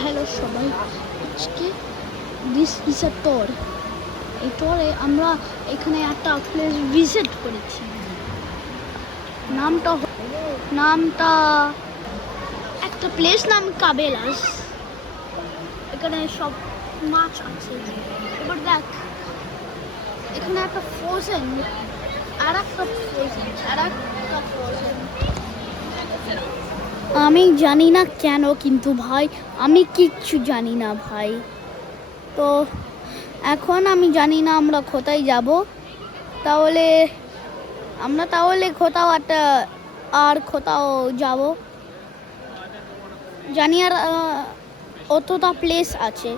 Hello সবাই, আজকে this is a টর। এই টরে আমরা এখানে একটা প্লেস ভিজিট করেছি। নামটা একটা প্লেস নাম কাবেলাস। এখানে সব মাছ আছে। এবার দেখ, এখানে একটা ফ্রোজেন, আর একটা ফ্রোজেন। আমি জানি না কেন, কিন্তু ভাই আমি কিচ্ছু জানি না ভাই। তো এখন আমি জানি না আমরা কোথায় যাব। তাহলে কোথাও কোথাও যাব জানি। আর অতটা প্লেস আছে।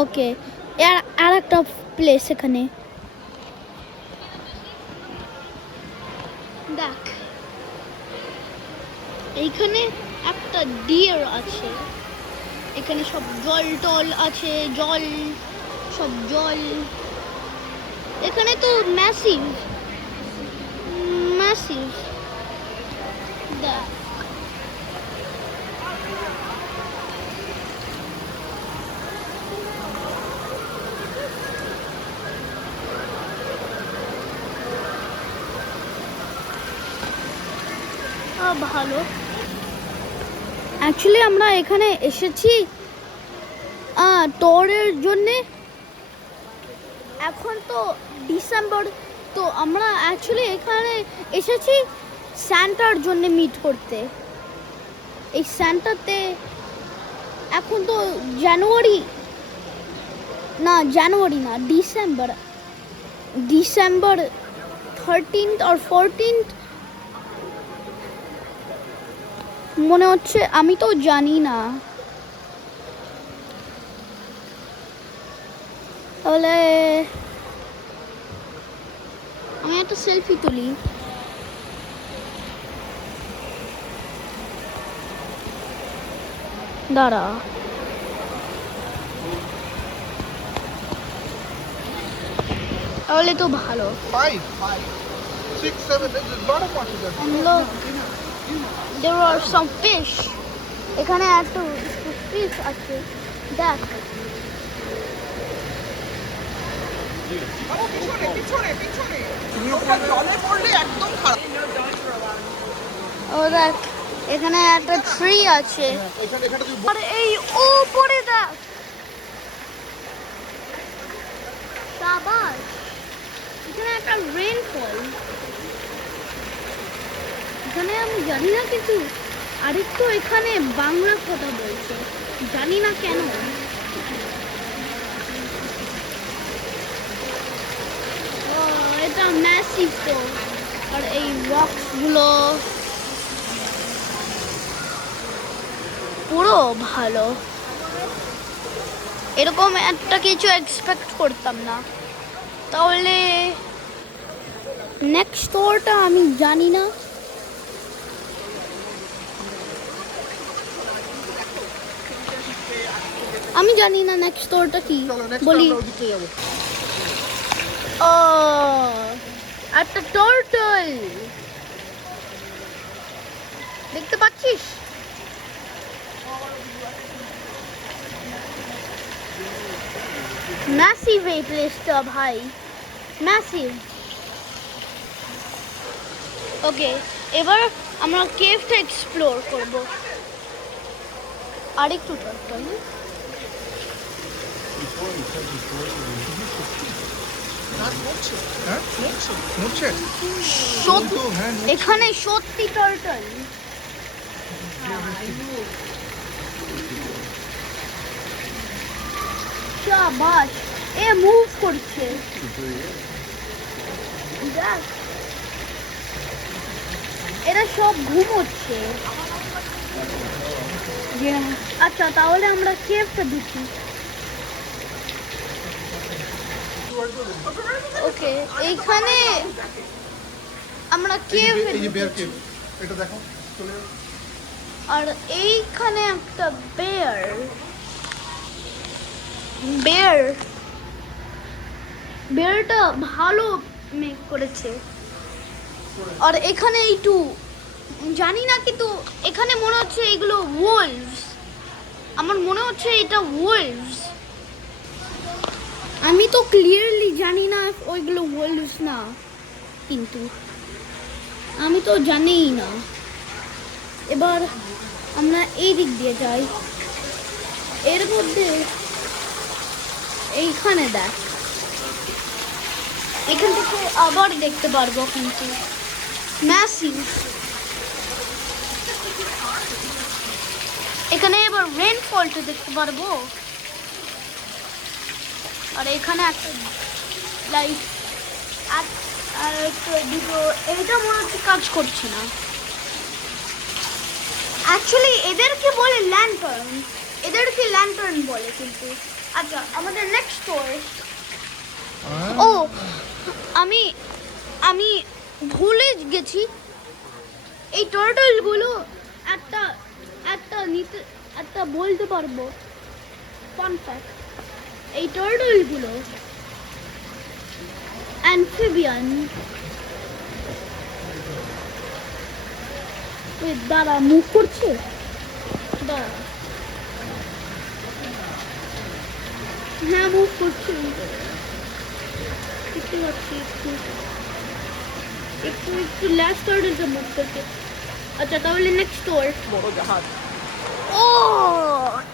ওকে, আর একটা প্লেস এখানে দেখ। এইখানে একটা ডিয়ার আছে। এখানে সব জল আছে, সব জল। এখানে তো ম্যাসিভ দেখ। ভালো। অ্যাকচুয়ালি আমরা এখানে এসেছি টরের জন্যে। এখন তো ডিসেম্বর, তো আমরা অ্যাকচুয়ালি এখানে এসেছি স্যান্টার জন্য মিট করতে। এই স্যান্টাতে এখন তো জানুয়ারি না, ডিসেম্বর 13th or 14th মনে হচ্ছে, আমি তো জানি না। তাহলে আমি একটা সেলফি তুলি। দাঁড়া, তাহলে তো ভালো। There are some fish. এখানে একটা ফিশ আছে, দেখ। ও দেখ, এখানে একটা ট্রি আছে। আর এই উপরে দেখ, সাবাস। এখানে একটা রেইনফল। এখানে আমি জানি না, কিন্তু আরেকটু এখানে বাংলা কথা বলছে, জানি না কেন। এটা ম্যাসিভ তো। আর এই রকগুলো পুরো ভালো। এরকম একটা কিছু এক্সপেক্ট করতাম না। তাহলে নেক্সট স্টোরটা আমি জানি না। নেক্সট স্টোরটা কি বলি। ও, একটা টার্টল দেখতে পাচ্ছিস? ম্যাসিভ এই প্লেসটা ভাই, ম্যাসিভ। ওকে, এবার আমরা কেভটা এক্সপ্লোর করব। আরেকটু টার্টল। এখানে সত্যি টার্টল। শাবাশ, এ মুভ করছে। দেখ, এরা সব ঘুমোচ্ছে। আচ্ছা, তাহলে আমরা কেভটা দেখি। ওকে, এইখানে আমরা কেভ, এটা দেখো। আর এইখানে একটা বেয়ারটা ভালো মেক করেছে। আর এখানে একটু জানি না, কিন্তু এখানে মনে হচ্ছে এগুলো ওলভস। আমার মনে হচ্ছে এটা ওয়েলভস। আমি তো ক্লিয়ারলি জানি না ওইগুলো ওয়েলভস না, কিন্তু আমি তো জানিই না। এবার আমরা এই দিক দিয়ে যাই। এর মধ্যে এইখানে দেখ, এখান থেকে আবার দেখতে পারবো কিন্তু ম্যাসিভ। এখানে এবার রেনফলটা দেখতে পারবো। আর এখানে একটা লাইট আর একটা দুটো, এইটা মনে হচ্ছে কাজ করছে না। অ্যাকচুয়ালি এদেরকে বলে ল্যান্টার্ন, এদেরকে ল্যান্টার্ন বলে কিন্তু। আচ্ছা, আমাদের নেক্সট স্টোর। ও, আমি আমি ভুলে গেছি, এই টার্টলগুলো একটা একটা নিতে একটা বলতে পারবো ফান ফ্যাক্ট। এই টার্টলগুলো অ্যাম্ফিবিয়ান। দাঁড়া, মুভ করছে, দাঁড়া। হ্যাঁ, মুভ করছে, দেখতে পাচ্ছি। একটু একটু একটু লাস্ট টার্টলটা মুভ করছে। আচ্ছা, তাহলে নেক্সট স্টোর। বড় জাহাজ। ও,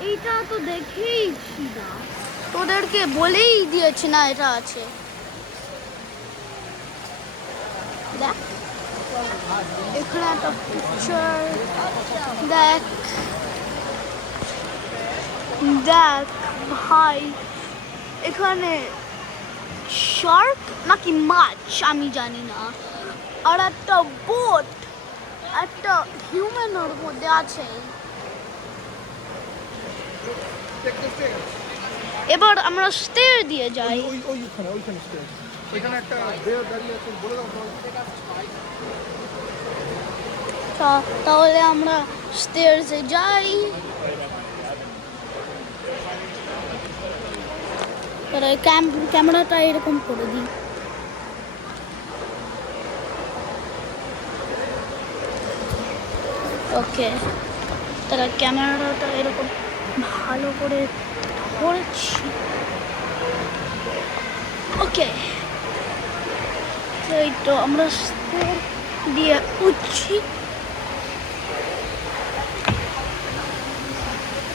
এইটা তো দেখেইছি না, তোদেরকে বলেই দিয়েছি না এটা আছে। দেখ, এখানে একটা পিকচার, দেখ দেখ ভাই, এখানে শার্ক নাকি মাছ আমি জানি না, আর একটা বোট, একটা হিউম্যানের মধ্যে আছে। এবার আমরা স্টেয়ার দিয়ে যাই। ওইখানে stairs। ওইখানে একটা বেয়ার দাঁড়িয়ে আছে, বলে দাও তো। তাহলে আমরা স্টেয়ার্সে যাই। ক্যামেরাটা এরকম করে দিই। ওকে, তারা ক্যামেরাটা এরকম ভালো করে ধরেছি। ওকে, এই তো আমরা স্টেয়ার দিয়ে উঠছি।